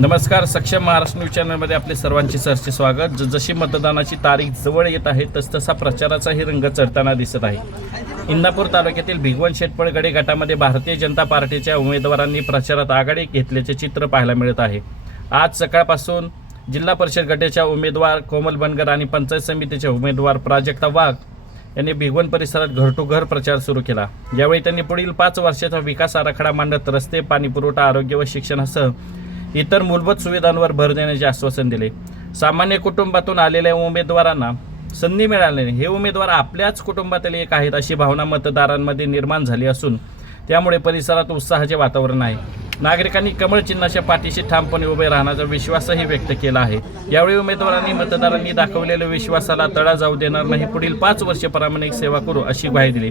नमस्कार. सक्षम महाराष्ट्र न्यूज चॅनलमध्ये आपले सर्वांचे सहर्ष स्वागत. जशी मतदानाची तारीख जवळ येत आहे तसतसा प्रचाराचाही रंग चढताना दिसत आहे. इंदापूर तालुक्यातील भिगवण शेटपळगडे गटामध्ये भारतीय जनता पार्टीच्या उमेदवारांनी प्रचारात आघाडी घेतल्याचे चित्र पाहायला मिळत आहे. आज सकाळपासून जिल्हा परिषद गटाच्या उमेदवार कोमल बनगर आणि पंचायत समितीचे उमेदवार प्राजक्ता वाघ यांनी भिगवण परिसरात घर टू घर प्रचार सुरू केला. यावेळी त्यांनी पुढील 5 वर्षाचा विकास आराखडा मांडत रस्ते, पाणीपुरवठा, आरोग्य व शिक्षणासह इतर मूलभूत सुविधांवर भर देण्याचे आश्वासन दिले. सामान्य कुटुंबातून आलेल्या उमेदवारांना संधी मिळाल्याने हे उमेदवार आपल्याच कुटुंबातील एक आहेत अशी भावना मतदारांमध्ये निर्माण झाली असून त्यामुळे परिसरात उत्साहाचे वातावरण आहे. नागरिकांनी कमळ चिन्हाच्या पाठीशी ठामपणे उभे राहण्याचा विश्वासही व्यक्त केला आहे. यावेळी उमेदवारांनी मतदारांनी दाखवलेल्या विश्वासाला तडा जाऊ देणार नाही, पुढील 5 वर्षे प्रामाणिक सेवा करू अशी ग्वाही दिली.